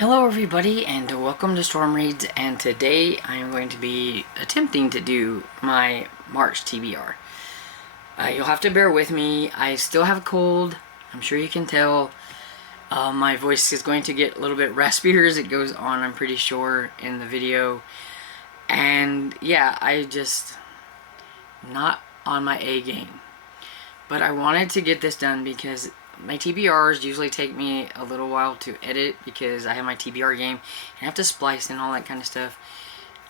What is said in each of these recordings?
Hello everybody and welcome to Storm Reads, and today I am going to be attempting to do my March TBR. You'll have to bear with me. I still have a cold. I'm sure you can tell. My voice is going to get a little bit raspier as it goes on, I'm pretty sure, in the video. And yeah, I just not on my A game. But I wanted to get this done because my TBRs usually take me a little while to edit because I have my TBR game and I have to splice and all that kind of stuff.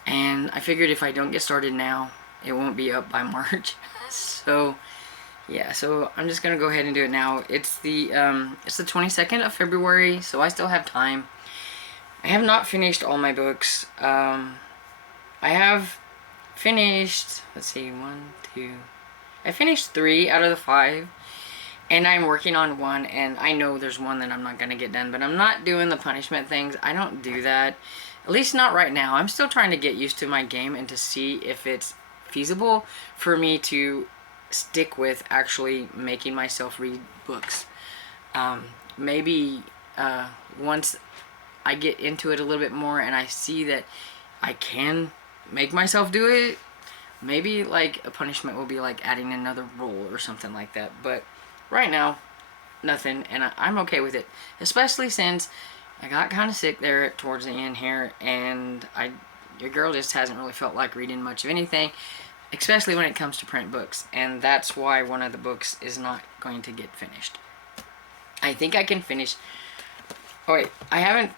And I figured if I don't get started now, it won't be up by March. So yeah, so I'm just gonna go ahead and do it now. It's the 22nd of February, so I still have time. I have not finished all my books. I have finished, let's see, I finished 3 out of the 5. And I'm working on 1, and I know there's one that I'm not going to get done, but I'm not doing the punishment things. I don't do that. At least not right now. I'm still trying to get used to my game and to see if it's feasible for me to stick with actually making myself read books. Maybe once I get into it a little bit more and I see that I can make myself do it, maybe like a punishment will be like adding another role or something like that. But right now, nothing, and I'm okay with it. Especially since I got kind of sick there towards the end here, and your girl just hasn't really felt like reading much of anything, especially when it comes to print books, and that's why one of the books is not going to get finished. I think I can finish. Oh wait, I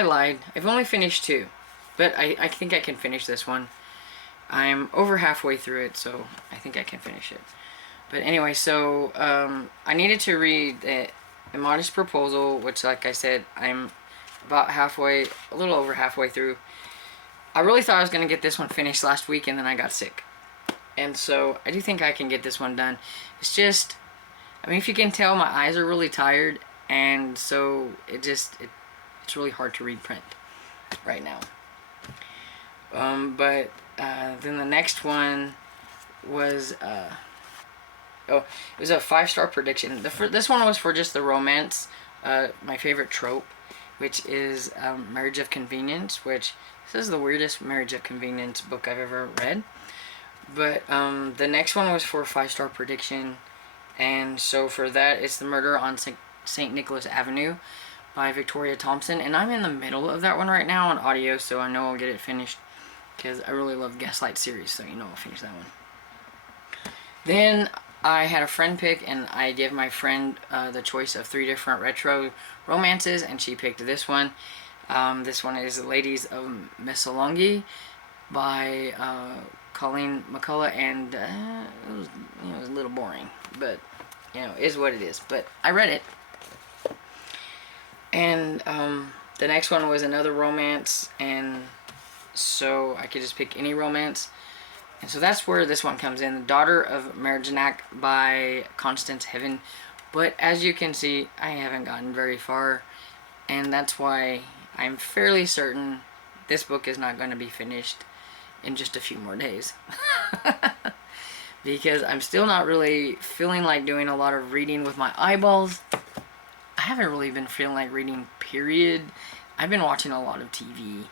lied. I've only finished 2, but I think I can finish this one. I'm over halfway through it, so I think I can finish it. But anyway, so I needed to read A Modest Proposal, which, like I said, I'm about halfway, a little over halfway through. I really thought I was going to get this one finished last week, and then I got sick. And so I do think I can get this one done. It's just, I mean, if you can tell, my eyes are really tired, and so it's really hard to read print right now. Then the next one was it was a 5-star prediction. This one was for just the romance, my favorite trope, which is Marriage of Convenience, which this is the weirdest Marriage of Convenience book I've ever read. But the next one was for a 5-star prediction, and so for that, it's The Murder on St. Nicholas Avenue by Victoria Thompson, and I'm in the middle of that one right now on audio, so I know I'll get it finished, because I really love Gaslight series, so you know I'll finish that one. Then I had a friend pick, and I gave my friend the choice of 3 different retro romances, and she picked this one. This one is Ladies of Missolonghi by Colleen McCullough, and it was a little boring, but is what it is. But I read it. And the next one was another romance, and so I could just pick any romance. And so that's where this one comes in, The Daughter of Marjanac by Constance Heaven. But as you can see, I haven't gotten very far, and that's why I'm fairly certain this book is not going to be finished in just a few more days. Because I'm still not really feeling like doing a lot of reading with my eyeballs. I haven't really been feeling like reading, period. I've been watching a lot of TV,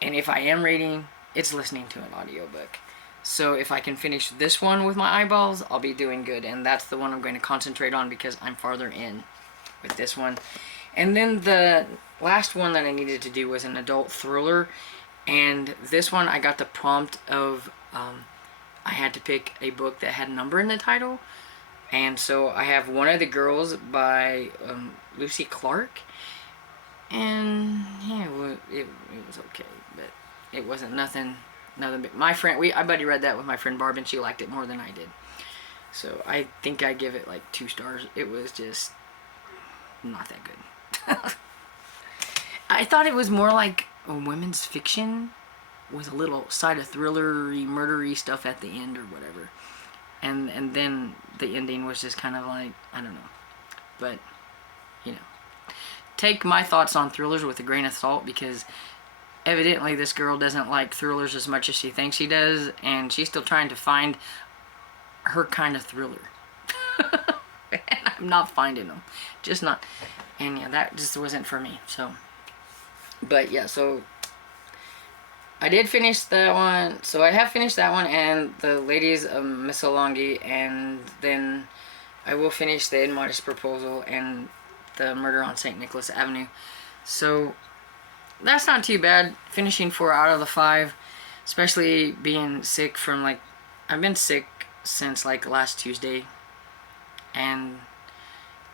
and if I am reading, it's listening to an audiobook. So if I can finish this one with my eyeballs, I'll be doing good. And that's the one I'm going to concentrate on because I'm farther in with this one. And then the last one that I needed to do was an adult thriller. And this one I got the prompt of I had to pick a book that had a number in the title. And so I have One of the Girls by Lucy Clark. And yeah, it was okay, but it wasn't nothing big. My friend, I buddy read that with my friend Barb, and she liked it more than I did. So I think I give it like 2 stars. It was just not that good. I thought it was more like a women's fiction with a little side of thrillery, murdery stuff at the end or whatever. And then the ending was just kind of like, I don't know. But, take my thoughts on thrillers with a grain of salt, because evidently this girl doesn't like thrillers as much as she thinks she does, and she's still trying to find her kind of thriller. And I'm not finding them. Just not. And yeah, that just wasn't for me. So But yeah, so I did finish that one. So I have finished that one and the Ladies of Missolonghi, and then I will finish the Immodest Proposal and the Murder on St. Nicholas Avenue. So that's not too bad, finishing 4 out of the 5, especially being sick from like, I've been sick since like last Tuesday, and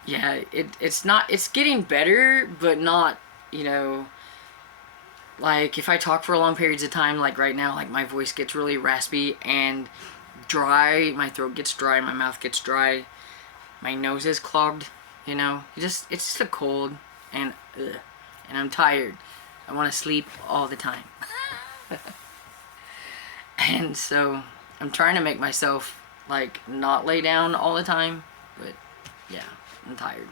yeah, it's getting better, but not, you know, like if I talk for long periods of time, like right now, like my voice gets really raspy and dry, my throat gets dry, my mouth gets dry, my nose is clogged, you know, it's just a cold, and I'm tired. I want to sleep all the time. And so I'm trying to make myself like not lay down all the time, but yeah, I'm tired.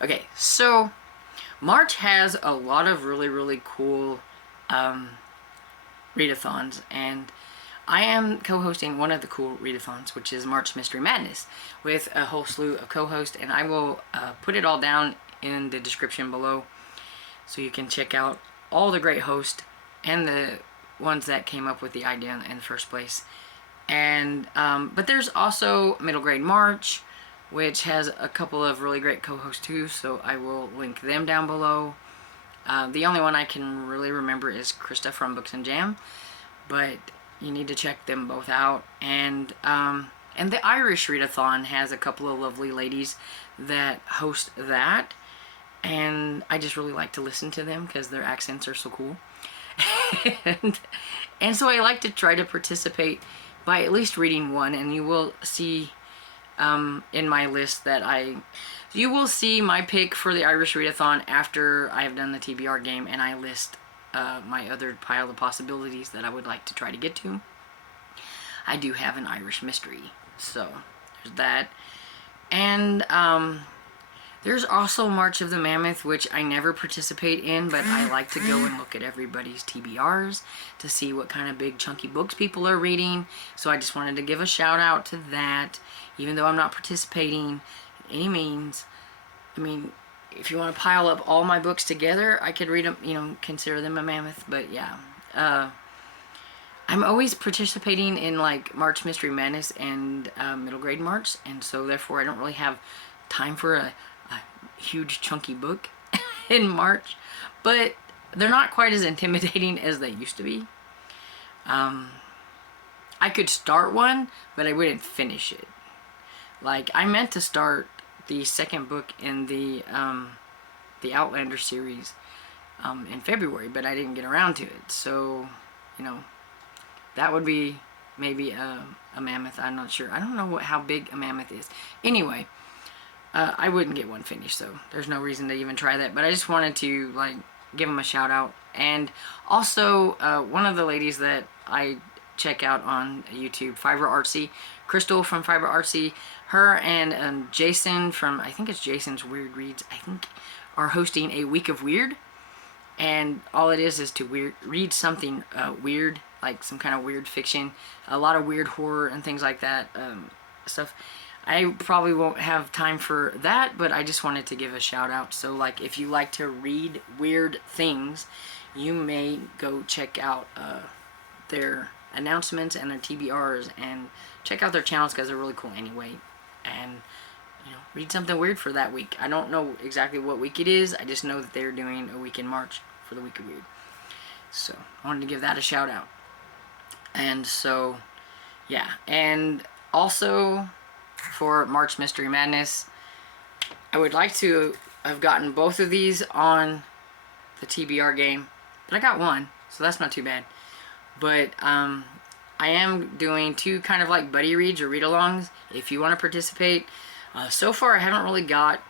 Okay, so March has a lot of really cool readathons, and I am co-hosting one of the cool readathons, which is March Mystery Madness, with a whole slew of co-hosts, and I will put it all down in the description below, so you can check out all the great hosts and the ones that came up with the idea in the first place. And but there's also Middle Grade March, which has a couple of really great co-hosts too, so I will link them down below. The only one I can really remember is Krista from Books and Jam, but you need to check them both out. And the Irish Readathon has a couple of lovely ladies that host that, and I just really like to listen to them because their accents are so cool. and so I like to try to participate by at least reading one, and you will see in my list that you will see my pick for the Irish Readathon after I have done the TBR game, and I list my other pile of possibilities that I would like to try to get to. I do have an Irish mystery, so there's that. And there's also March of the Mammoth, which I never participate in, but I like to go and look at everybody's TBRs to see what kind of big chunky books people are reading. So I just wanted to give a shout out to that, even though I'm not participating in any means. I mean, if you want to pile up all my books together, I could read them, you know, consider them a mammoth. But yeah, I'm always participating in like March Mystery Madness and Middle Grade March, and so therefore I don't really have time for a huge chunky book in March, but they're not quite as intimidating as they used to be. I could start one, but I wouldn't finish it. Like, I meant to start the second book in the Outlander series in February, but I didn't get around to it. So, you know, that would be maybe a mammoth. I'm not sure. I don't know how big a mammoth is. Anyway, I wouldn't get one finished, so there's no reason to even try that. But I just wanted to like give them a shout out. And also, one of the ladies that I check out on YouTube, Fiber Artsy, Crystal from Fiber Artsy, her and Jason from, I think it's Jason's Weird Reads, I think, are hosting a week of Weird. And all it is to read something weird, like some kind of weird fiction, a lot of weird horror and things like that stuff. I probably won't have time for that, but I just wanted to give a shout out. So like, if you like to read weird things, you may go check out their announcements and their TBRs, and check out their channels because they're really cool anyway. And you know, read something weird for that week. I don't know exactly what week it is. I just know that they're doing a week in March for the week of Weird. So I wanted to give that a shout out. And so yeah, and also for March Mystery Madness, I would like to have gotten both of these on the TBR game, but I got one, so that's not too bad. But I am doing 2 kind of like buddy reads or read-alongs if you want to participate. So far I haven't really got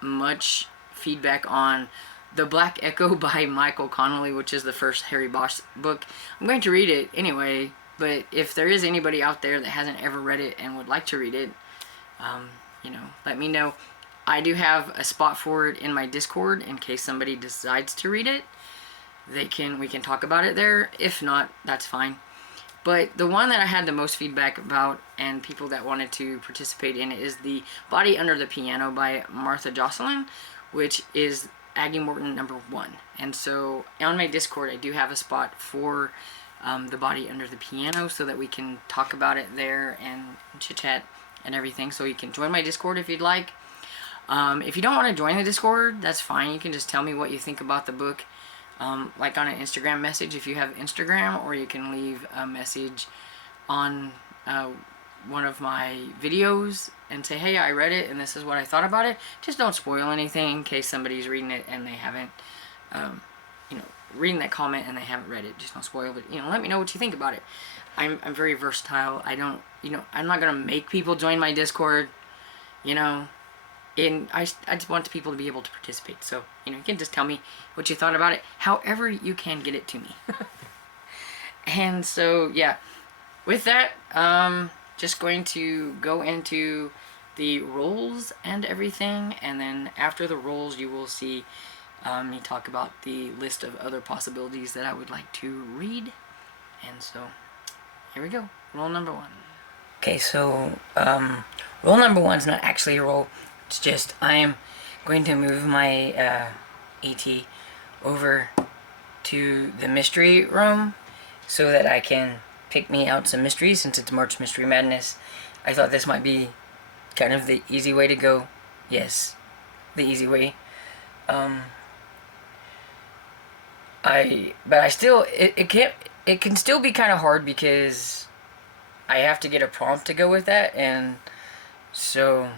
much feedback on The Black Echo by Michael Connolly, which is the first Harry Bosch book. I'm going to read it anyway, but if there is anybody out there that hasn't ever read it and would like to read it, you know, let me know. I do have a spot for it in my Discord in case somebody decides to read it. We can talk about it there. If not, that's fine. But the one that I had the most feedback about and people that wanted to participate in it is The Body Under the Piano by Martha Jocelyn, which is Aggie Morton #1. And so on my Discord, I do have a spot for the body under the piano so that we can talk about it there and chit chat and everything. So you can join my Discord if you'd like. If you don't want to join the Discord, that's fine. You can just tell me what you think about the book, like on an Instagram message if you have Instagram, or you can leave a message on one of my videos and say, hey, I read it and this is what I thought about it. Just don't spoil anything in case somebody's reading it and they haven't, reading that comment and they haven't read it. Just don't spoil it. Let me know what you think about it. I'm very versatile. I don't, I'm not going to make people join my Discord, and I just want people to be able to participate. So, you can just tell me what you thought about it, however you can get it to me. And so, yeah, with that, just going to go into the roles and everything, and then after the roles you will see me talk about the list of other possibilities that I would like to read. And so here we go. Role number 1. Okay, so role number 1 is not actually a role. It's just I am going to move my AT over to the mystery room so that I can pick me out some mysteries. Since it's March Mystery Madness, I thought this might be kind of the easy way to go. Yes, the easy way. It can still be kind of hard because I have to get a prompt to go with that, and so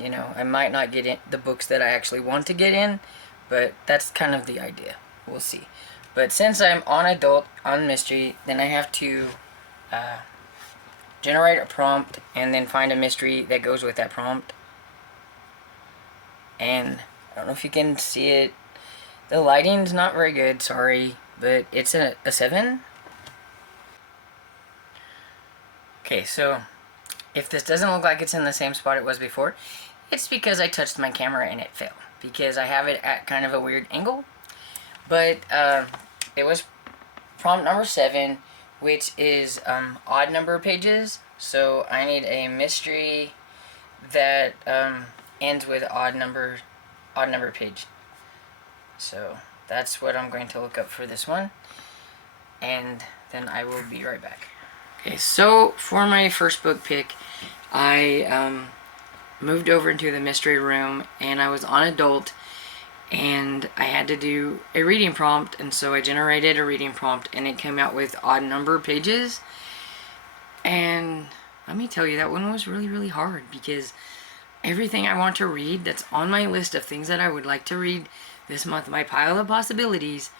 I might not get in the books that I actually want to get in, but that's kind of the idea. We'll see. But since I'm on adult, on mystery, then I have to generate a prompt and then find a mystery that goes with that prompt. And I don't know if you can see it. The lighting's not very good, sorry, but it's a 7. Okay, so if this doesn't look like it's in the same spot it was before, it's because I touched my camera and it fell, because I have it at kind of a weird angle. But it was prompt number 7, which is odd number pages. So I need a mystery that ends with odd number page. So that's what I'm going to look up for this one, and then I will be right back. Okay, so for my first book pick, I moved over into the mystery room, and I was on adult, and I had to do a reading prompt, and so I generated a reading prompt, and it came out with odd number pages. And let me tell you, that one was really, really hard, because everything I want to read that's on my list of things that I would like to read this month, my pile of possibilities,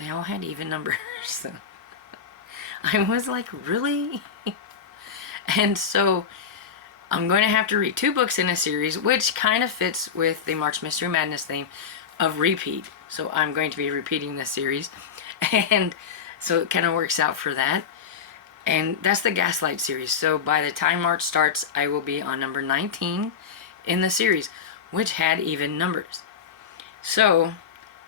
they all had even numbers. So I was like, really? And so I'm going to have to read 2 books in a series, which kind of fits with the March Mystery Madness theme of repeat. So I'm going to be repeating this series, and so it kind of works out for that. And that's the Gaslight series. So by the time March starts, I will be on number 19 in the series, which had even numbers. So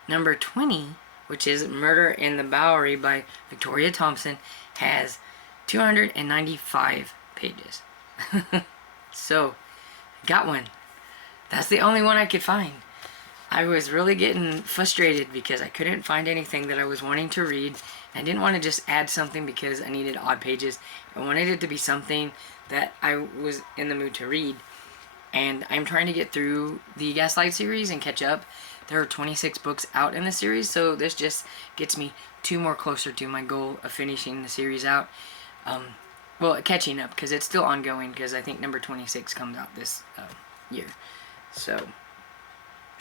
number 20, which is Murder in the Bowery by Victoria Thompson, has 295 pages. So got one. That's the only one I could find. I was really getting frustrated because I couldn't find anything that I was wanting to read. I didn't want to just add something because I needed odd pages. I wanted it to be something that I was in the mood to read. And I'm trying to get through the Gaslight series and catch up. There are 26 books out in the series, so this just gets me 2 more closer to my goal of finishing the series out. Well, catching up, because it's still ongoing, because I think number 26 comes out this year. So,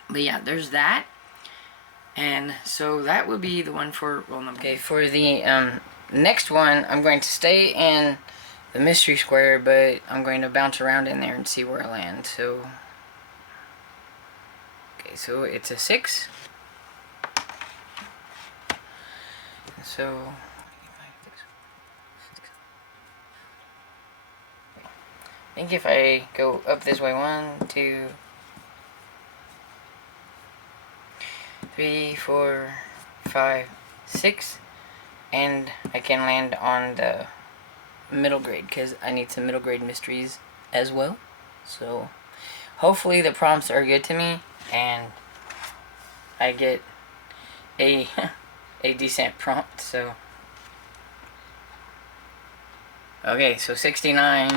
but yeah, there's that. And so that would be the one for roll number. Okay, for the next one, I'm going to stay in the mystery square, but I'm going to bounce around in there and see where I land. So, okay, so it's a 6. So I think if I go up this way, 1, 2, 3, 4, 5, 6, and I can land on the middle grade because I need some middle grade mysteries as well. So hopefully the prompts are good to me, and I get a a decent prompt. So okay, so 69.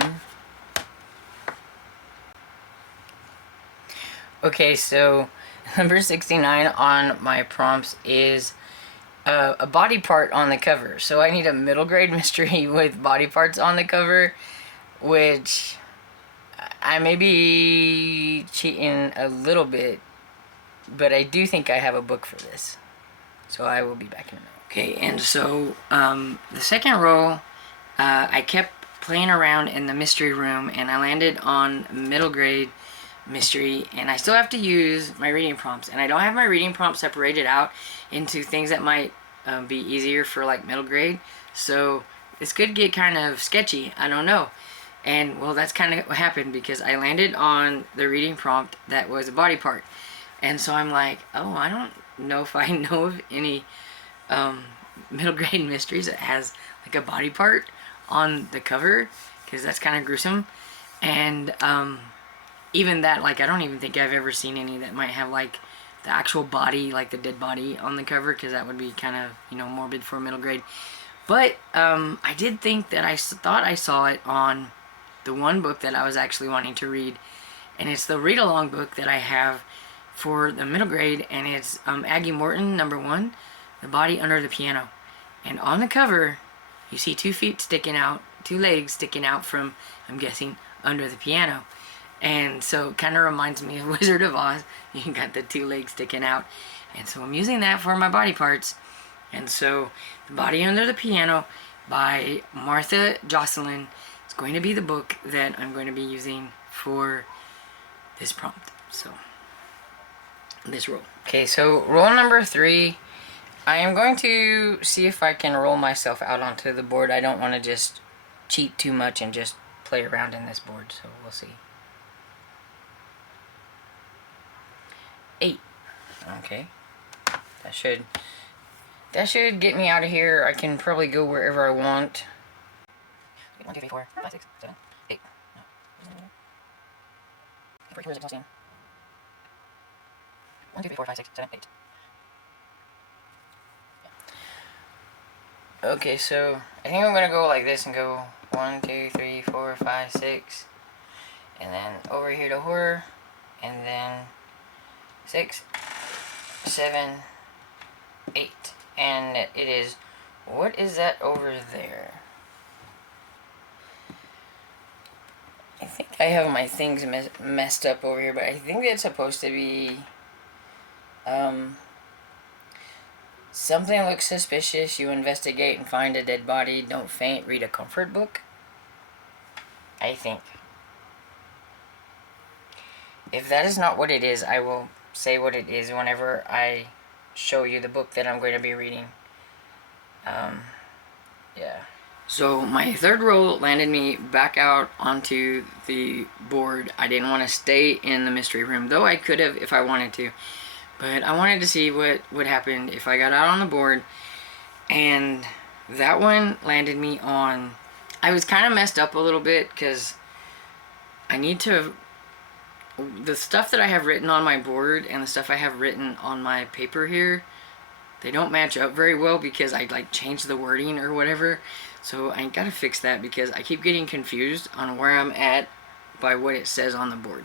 Okay, so number 69 on my prompts is a body part on the cover. So I need a middle grade mystery with body parts on the cover, which I may be cheating a little bit, but I do think I have a book for this. So I will be back in a minute. Okay, and so the second roll, I kept playing around in the mystery room, and I landed on middle grade mystery, and I still have to use my reading prompts, and I don't have my reading prompts separated out into things that might be easier for like middle grade, so this could get kind of sketchy, I don't know. And well, that's kind of what happened, because I landed on the reading prompt that was a body part, and so I'm like, oh, I don't know if I know of any middle grade mysteries that has like a body part on the cover, because that's kind of gruesome. And even that, like, I don't even think I've ever seen any that might have like the actual body, like the dead body on the cover, because that would be kind of, you know, morbid for middle grade. But I did think that I thought I saw it on the one book that I was actually wanting to read, and it's the read along book that I have for the middle grade, and it's Aggie Morton #1, The Body Under the Piano. And on the cover you see 2 feet sticking out, 2 legs sticking out from, I'm guessing, under the piano. And so it kind of reminds me of Wizard of Oz. You got the 2 legs sticking out, and so I'm using that for my body parts. And so The Body Under the Piano by Martha Jocelyn is going to be the book that I'm going to be using for this prompt. So this roll. Okay, so roll number 3. I am going to see if I can roll myself out onto the board. I don't want to just cheat too much and just play around in this board, so we'll see. 8. Okay. That should get me out of here. I can probably go wherever I want. 1, 2, 3, 4, 5, 6, 7, 8. Where's it tossing? 1, 2, 3, 4, 5, 6, 7, 8. Okay, so I think I'm gonna go like this and go 1, 2, 3, 4, 5, 6, and then over here to horror, and then 6, 7, 8, and it is, what is that over there? I think I have my things messed up over here, but I think that's supposed to be something looks suspicious, you investigate and find a dead body, don't faint, read a comfort book, I think. If that is not what it is, I will say what it is whenever I show you the book that I'm going to be reading. Yeah. So my third roll landed me back out onto the board. I didn't want to stay in the mystery room, though I could have if I wanted to. But I wanted to see what would happen if I got out on the board. And that one landed me on... I was kind of messed up a little bit because I need to... The stuff that I have written on my board and the stuff I have written on my paper here, they don't match up very well because I like changed the wording or whatever. So I gotta fix that because I keep getting confused on where I'm at by what it says on the board.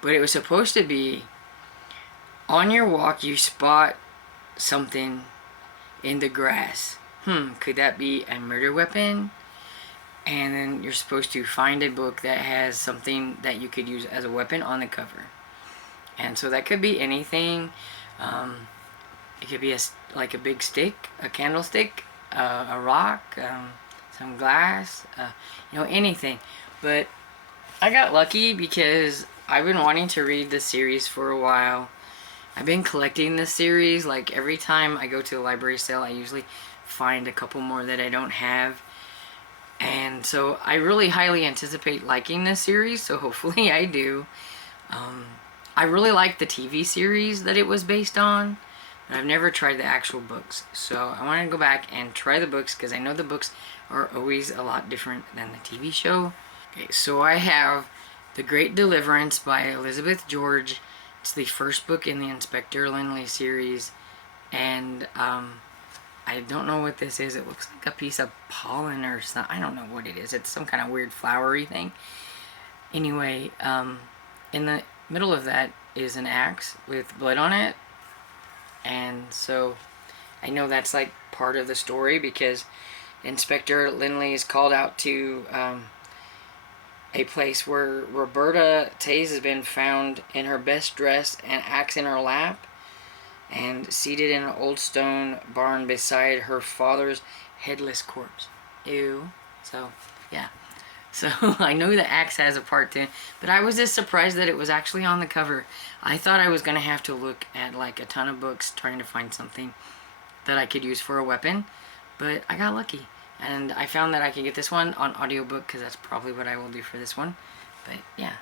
But it was supposed to be, on your walk you spot something in the grass. Could that be a murder weapon? And then you're supposed to find a book that has something that you could use as a weapon on the cover. And so that could be anything. It could be like a big stick, a candlestick, a rock, some glass, you know, anything. But I got lucky because I've been wanting to read this series for a while. I've been collecting this series. Like every time I go to a library sale, I usually find a couple more that I don't have. And so I really highly anticipate liking this series, so hopefully I do. I really like the TV series that it was based on, but I've never tried the actual books. So I want to go back and try the books because I know the books are always a lot different than the TV show. Okay, so I have The Great Deliverance by Elizabeth George. It's the first book in the Inspector Lindley series, and I don't know what this is. It looks like a piece of pollen or something. I don't know what it is. It's some kind of weird flowery thing. Anyway, in the middle of that is an axe with blood on it, and so I know that's like part of the story because Inspector Lindley is called out to a place where Roberta Taze has been found in her best dress, an axe in her lap, and seated in an old stone barn beside her father's headless corpse. Ew. So, yeah. So, I know the axe has a part to it, but I was just surprised that it was actually on the cover. I thought I was going to have to look at like a ton of books trying to find something that I could use for a weapon, but I got lucky. And I found that I could get this one on audiobook because that's probably what I will do for this one. But yeah,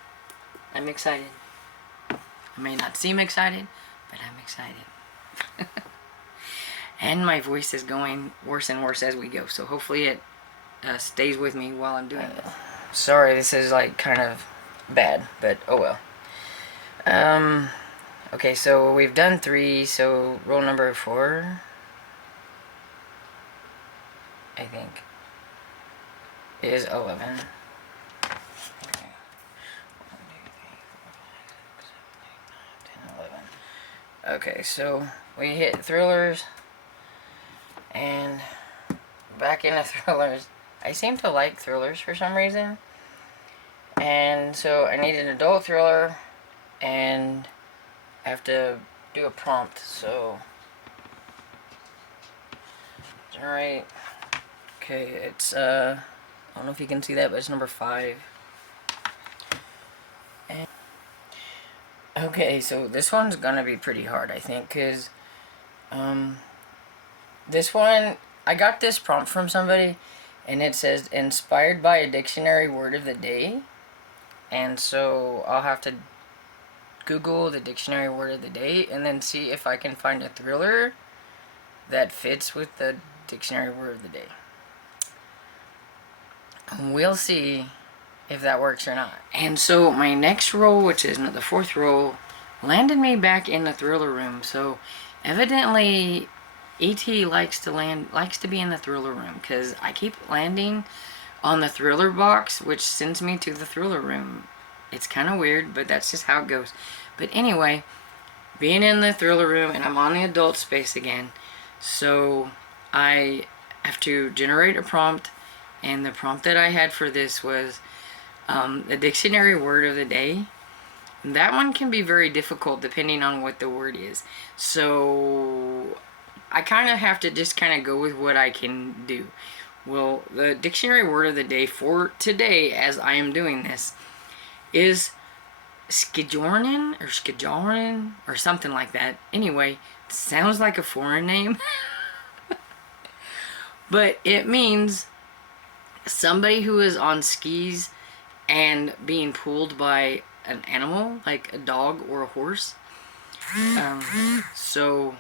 I'm excited. I may not seem excited, but I'm excited. And my voice is going worse and worse as we go, so hopefully it stays with me while I'm doing this. Sorry, this is like kind of bad, but oh well. Okay, so we've done 3, so roll number 4. I think, is 11. Okay. 1, 2, 3, 4, 5, 6, 7, 8, 9, 10, 11. Okay, so we hit thrillers, and back into thrillers. I seem to like thrillers for some reason, and so I need an adult thriller, and I have to do a prompt, so generate. Okay, it's, I don't know if you can see that, but it's number 5. And okay, so this one's gonna be pretty hard, I think, because, this one, I got this prompt from somebody, and it says, inspired by a dictionary word of the day, and so I'll have to Google the dictionary word of the day, and then see if I can find a thriller that fits with the dictionary word of the day. We'll see if that works or not. And so my next roll, which is the 4th roll, landed me back in the thriller room. So evidently E.T. likes to be in the thriller room, because I keep landing on the thriller box, which sends me to the thriller room. It's kind of weird, but that's just how it goes. But anyway, being in the thriller room, and I'm on the adult space again, so I have to generate a prompt. And the prompt that I had for this was the dictionary word of the day. And that one can be very difficult depending on what the word is. So I kind of have to just kind of go with what I can do. Well, the dictionary word of the day for today, as I am doing this, is Skijornin or something like that. Anyway, it sounds like a foreign name. But it means somebody who is on skis and being pulled by an animal, like a dog or a horse. So,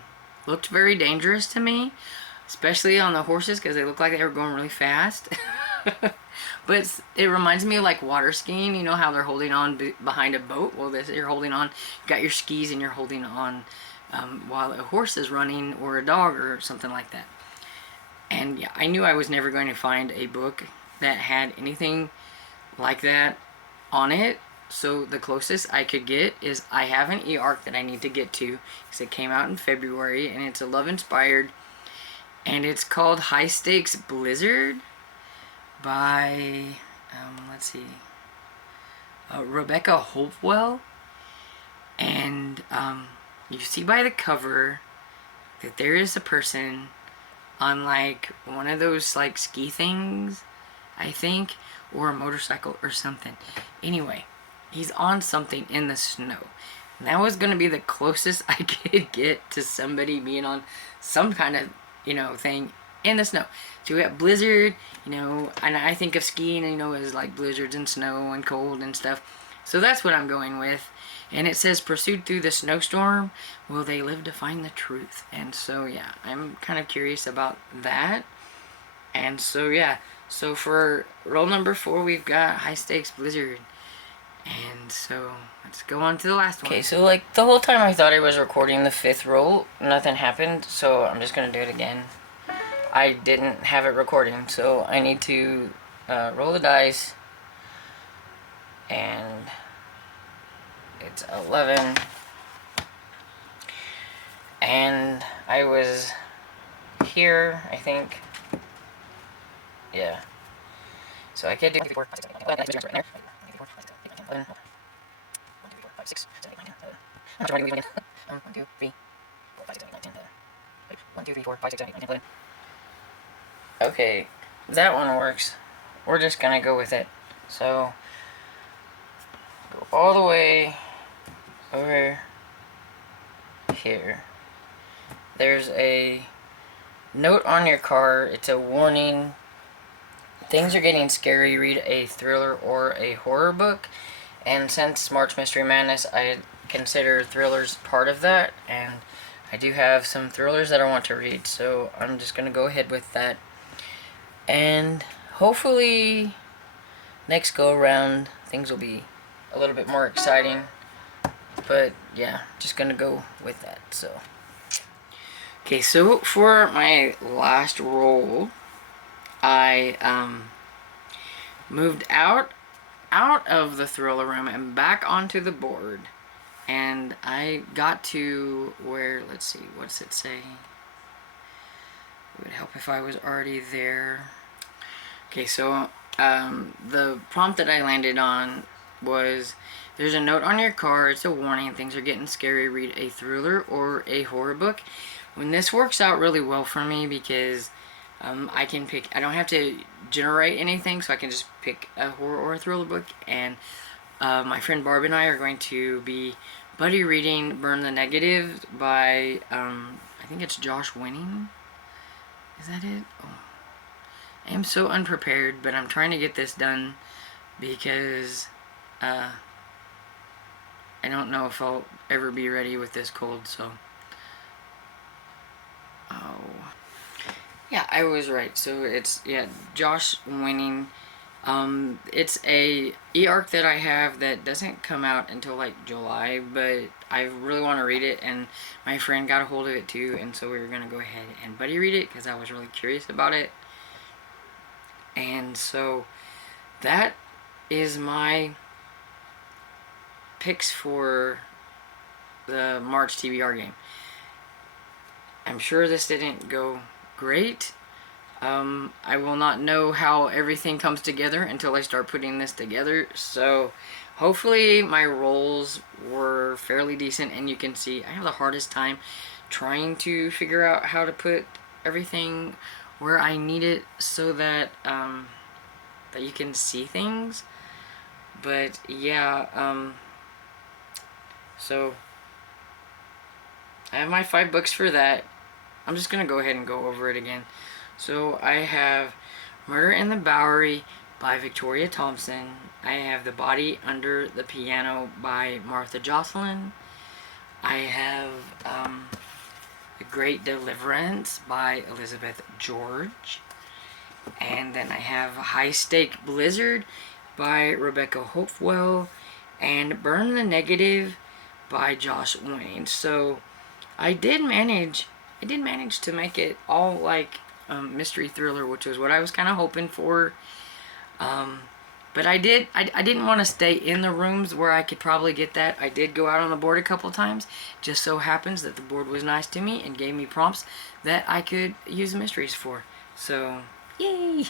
looked very dangerous to me, especially on the horses, because they looked like they were going really fast. But it reminds me of like water skiing, you know how they're holding on behind a boat? Well, you're holding on, you got your skis and you're holding on while a horse is running, or a dog or something like that. And yeah, I knew I was never going to find a book that had anything like that on it. So the closest I could get is I have an e-arc that I need to get to, because it came out in February, and it's a love inspired, and it's called High Stakes Blizzard by let's see, Rebecca Hopewell. And you see by the cover that there is a person on like one of those like ski things, I think, or a motorcycle or something. Anyway, he's on something in the snow. And that was going to be the closest I could get to somebody being on some kind of, thing in the snow. So we got blizzard, and I think of skiing, as like blizzards and snow and cold and stuff. So that's what I'm going with. And it says, pursued through the snowstorm, will they live to find the truth? And so, yeah, I'm kind of curious about that. And so, yeah, so for roll number 4, we've got High Stakes Blizzard. And And so, let's go on to the last one. Okay, so like the whole time I thought I was recording the 5th roll, nothing happened, so I'm just gonna do it again. I didn't have it recording, so I need to roll the dice, and it's 11, and I was here, I think, yeah, so I could do 4, 5, 6, 7, 8, 9, 10, 11, 5, 6, 7, 8, 9, 10, 11. I'm not sure why I do again. 1, 2, 3, 4, 5, 6, 7, 8, 9, 10, 11. 1, 2, 3, 4, 5, 6, 7, 8, 9, 10, 11. Okay, that one works. We're just gonna go with it. So, go all the way over here. There's a note on your car. It's a warning. Things are getting scary. Read a thriller or a horror book. And since March Mystery Madness, I consider thrillers part of that. And I do have some thrillers that I want to read. So I'm just going to go ahead with that. And hopefully next go around things will be a little bit more exciting. But yeah, just going to go with that. So. Okay, so for my last roll, I moved out of the thriller room and back onto the board, and I got to where, let's see, what's it say? It would help if I was already there. Okay, so the prompt that I landed on was, there's a note on your car, it's a warning, things are getting scary, read a thriller or a horror book. When this works out really well for me because I can pick, I don't have to generate anything, so I can just pick a horror or a thriller book, and my friend Barb and I are going to be buddy reading Burn the Negative by, I think it's Josh Winning. Is that it? Oh. I am so unprepared, but I'm trying to get this done because I don't know if I'll ever be ready with this cold, so. Oh. Yeah, I was right. So it's, yeah, Josh Winning. It's a e-arc that I have that doesn't come out until like July, but I really want to read it, and my friend got a hold of it too, and so we were going to go ahead and buddy read it because I was really curious about it. And so that is my picks for the March TBR game. I'm sure this didn't go great. I will not know how everything comes together until I start putting this together, so hopefully my rolls were fairly decent, and you can see I have the hardest time trying to figure out how to put everything where I need it so that that you can see things. But yeah, so I have my 5 books for that. I'm just gonna go ahead and go over it again. So I have Murder in the Bowery by Victoria Thompson. I have The Body Under the Piano by Martha Jocelyn. I have The Great Deliverance by Elizabeth George. And then I have High Stake Blizzard by Rebecca Hopewell. And Burn the Negative by Josh Wayne. So I did manage to make it all like mystery thriller, which was what I was kind of hoping for. But I didn't want to stay in the rooms where I could probably get that. I did go out on the board a couple times. Just so happens that the board was nice to me and gave me prompts that I could use mysteries for. So, yay!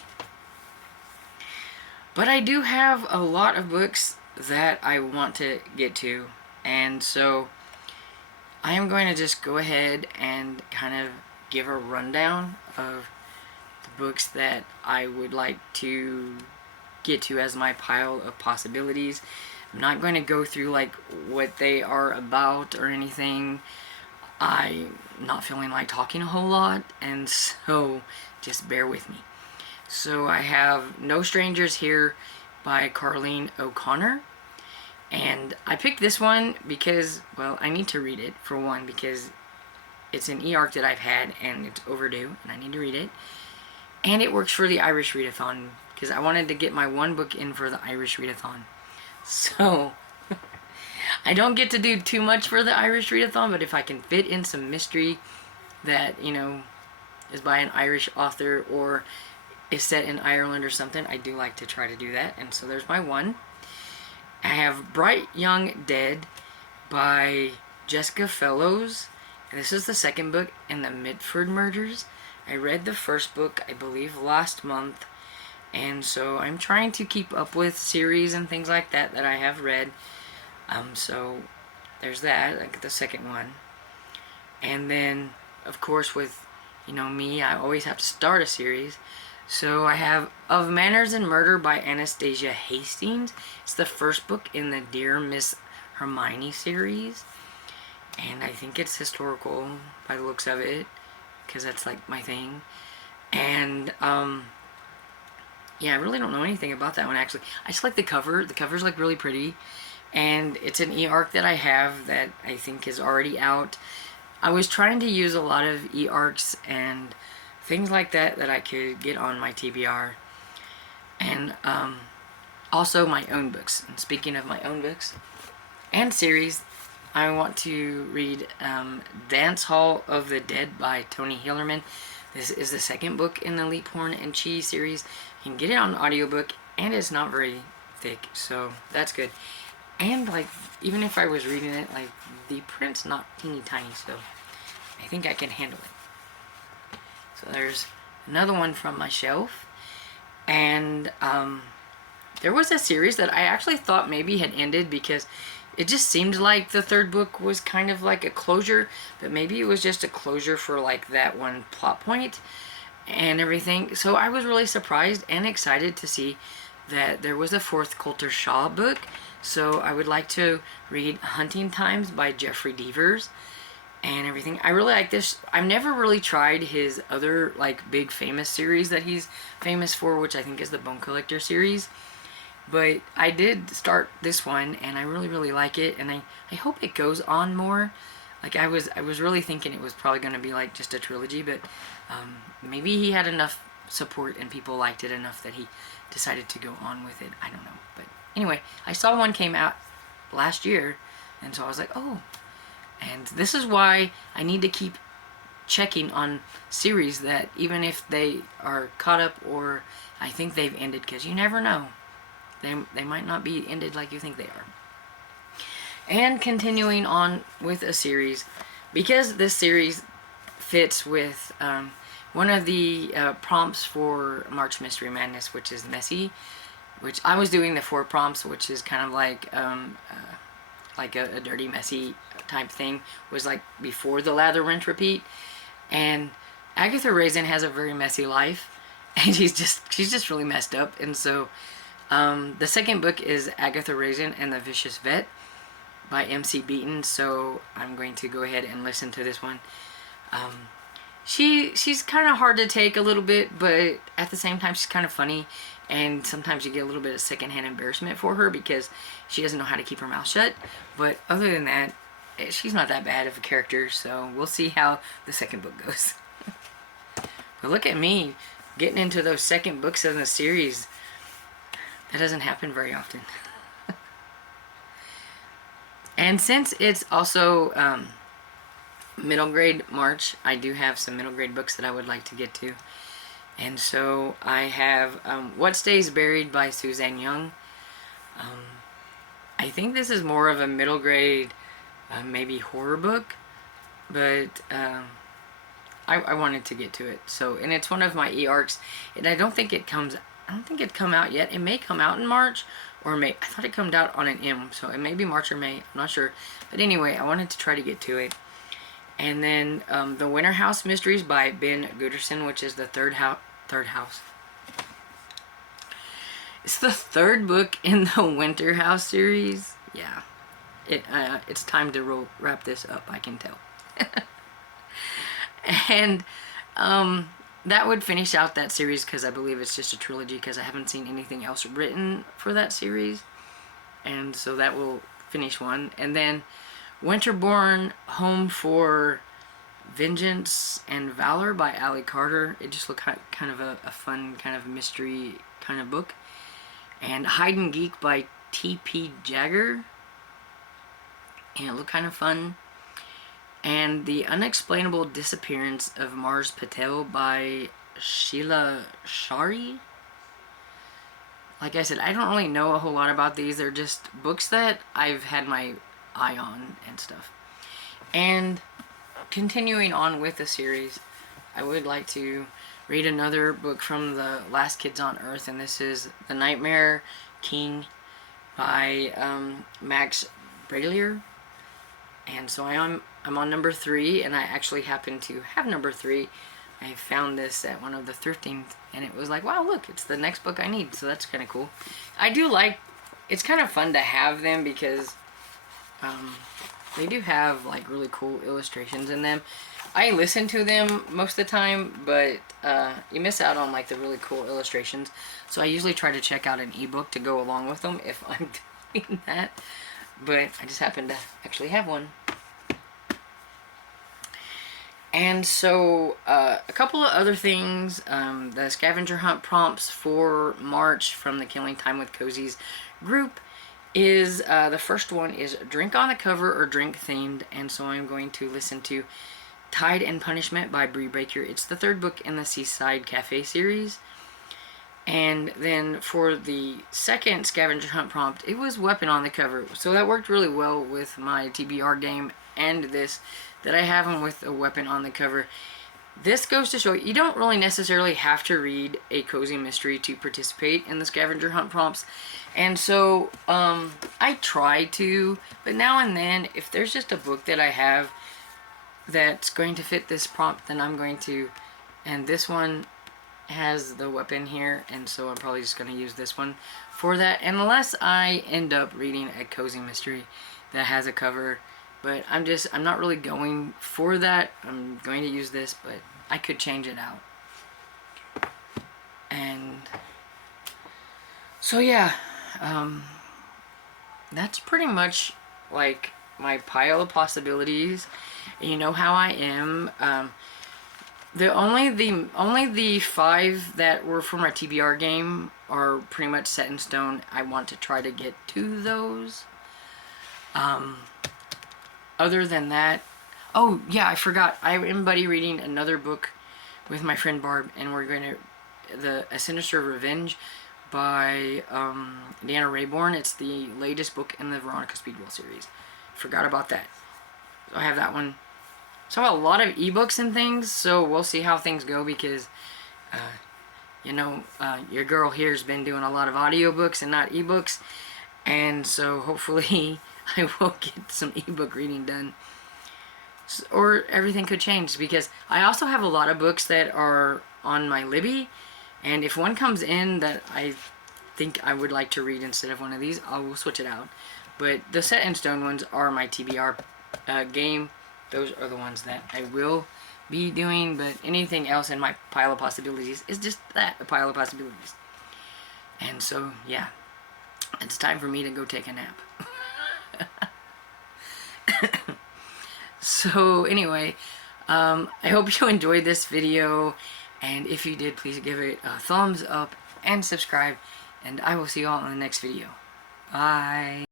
But I do have a lot of books that I want to get to, and so I am going to just go ahead and kind of give a rundown of the books that I would like to get to as my pile of possibilities. I'm not going to go through like what they are about or anything. I'm not feeling like talking a whole lot, and so just bear with me. So I have No Strangers Here by Carleen O'Connor. And I picked this one because, well, I need to read it, for one, because it's an e-arc that I've had, and it's overdue, and I need to read it. And it works for the Irish Readathon, because I wanted to get my 1 book in for the Irish Readathon. So, I don't get to do too much for the Irish Readathon, but if I can fit in some mystery that, you know, is by an Irish author or is set in Ireland or something, I do like to try to do that. And so there's my one. I have Bright Young Dead by Jessica Fellows. And this is the second book in the Mitford murders. I read the first book, I believe, last month. And so I'm trying to keep up with series and things like that that I have read. So there's that, like the second one. And then, of course, with, you know, me, I always have to start a series. So I have Of Manners and Murder by Anastasia Hastings. It's the first book in the Dear Miss Hermione series. And I think it's historical by the looks of it, because that's like my thing. And, yeah, I really don't know anything about that one, actually. I just like the cover. The cover's like really pretty. And it's an e-arc that I have that I think is already out. I was trying to use a lot of e-arcs and things like that that I could get on my TBR. And also my own books. And speaking of my own books and series, I want to read Dance Hall of the Dead by Tony Hillerman. This is the second book in the Leaphorn and Cheese series. You can get it on audiobook, and it's not very thick, so that's good. And, like, even if I was reading it, like, the print's not teeny tiny, so I think I can handle it. So there's another one from my shelf. And there was a series that I actually thought maybe had ended because it just seemed like the third book was kind of like a closure, but maybe it was just a closure for like that one plot point and everything. So I was really surprised and excited to see that there was a fourth Coulter Shaw book. So I would like to read Hunting Times by Jeffrey Devers and everything. I really like this. I've never really tried his other like big famous series that he's famous for, which I think is the Bone Collector series. But I did start this one and I really, really like it, and I hope it goes on more. Like I was really thinking it was probably going to be like just a trilogy, but maybe he had enough support and people liked it enough that he decided to go on with it. I don't know. But anyway, I saw one came out last year, and so I was like, oh. And this is why I need to keep checking on series that even if they are caught up or I think they've ended, because you never know. They might not be ended like you think they are. And continuing on with a series, because this series fits with one of the prompts for March Mystery Madness, which is messy, which I was doing the 4 prompts, which is kind of like a dirty, messy type thing, was like before the lather, rinse, repeat. And Agatha Raisin has a very messy life, and she's just really messed up. And so the second book is Agatha Raisin and the Vicious Vet by M.C. Beaton, so I'm going to go ahead and listen to this one. She's kind of hard to take a little bit, but at the same time she's kind of funny, and sometimes you get a little bit of secondhand embarrassment for her because she doesn't know how to keep her mouth shut. But other than that, she's not that bad of a character, so we'll see how the second book goes. But look at me getting into those second books in the series. That doesn't happen very often. And since it's also middle grade March, I do have some middle grade books that I would like to get to. And so I have What Stays Buried by Suzanne Young. I think this is more of a middle grade, maybe horror book, but I wanted to get to it. So, and it's one of my e-arcs, and I don't think it's come out yet. It may come out in March or May. I thought it came out on an M, so it may be March or May. I'm not sure. But anyway, I wanted to try to get to it. And then The Winter House Mysteries by Ben Gooderson, which is the third house. It's the third book in the Winter House series. Yeah. It's time to wrap this up, I can tell. And that would finish out that series, because I believe it's just a trilogy, because I haven't seen anything else written for that series. And so that will finish one. And then Winterborn, Home for Vengeance and Valor by Allie Carter. It just looked kind of a fun, kind of mystery kind of book. And Hide and Geek by T.P. Jagger. and it looked kind of fun. And The Unexplainable Disappearance of Mars Patel by Sheila Shari. Like I said, I don't really know a whole lot about these. They're just books that I've had my eye on and stuff. And continuing on with the series, I would like to read another book from the Last Kids on Earth, and this is The Nightmare King by Max Brallier. And so I'm on number 3, and I actually happen to have number 3. I found this at one of the thrifting, and it was like, wow, look, it's the next book I need, so that's kind of cool. I do like, it's kind of fun to have them because they do have like really cool illustrations in them. I listen to them most of the time, but you miss out on like the really cool illustrations. So I usually try to check out an ebook to go along with them if I'm doing that. But I just happen to actually have one. And so a couple of other things, the scavenger hunt prompts for March from the Killing Time with Cozies group is, the first one is drink on the cover or drink themed, and so I'm going to listen to Tide and Punishment by Bree Baker. It's the 3rd book in the Seaside Cafe series. And then for the second scavenger hunt prompt, it was weapon on the cover. So that worked really well with my TBR game and this, that I have them with a weapon on the cover. This goes to show you don't really necessarily have to read a cozy mystery to participate in the scavenger hunt prompts. And so I try to, but now and then, if there's just a book that I have that's going to fit this prompt, then I'm going to, and this one has the weapon here, and so I'm probably just going to use this one for that, unless I end up reading a cozy mystery that has a cover. But I'm not really going for that. I'm going to use this, but I could change it out. And so yeah, that's pretty much like my pile of possibilities. You know how I am. Only the 5 that were from our TBR game are pretty much set in stone. I want to try to get to those. Other than that, oh yeah, I forgot. I am buddy reading another book with my friend Barb, and we're going to A Sinister Revenge by Deanna Rayborn. It's the latest book in the Veronica Speedwell series. Forgot about that. So I have that one. So I have a lot of ebooks and things, so we'll see how things go because, your girl here has been doing a lot of audiobooks and not ebooks, and so hopefully I will get some ebook reading done. Or everything could change because I also have a lot of books that are on my Libby, and if one comes in that I think I would like to read instead of one of these, I will switch it out. But the set in stone ones are my TBR game. Those are the ones that I will be doing, but anything else in my pile of possibilities is just that, a pile of possibilities. And so, yeah, it's time for me to go take a nap. So, anyway, I hope you enjoyed this video, and if you did, please give it a thumbs up and subscribe, and I will see you all in the next video. Bye!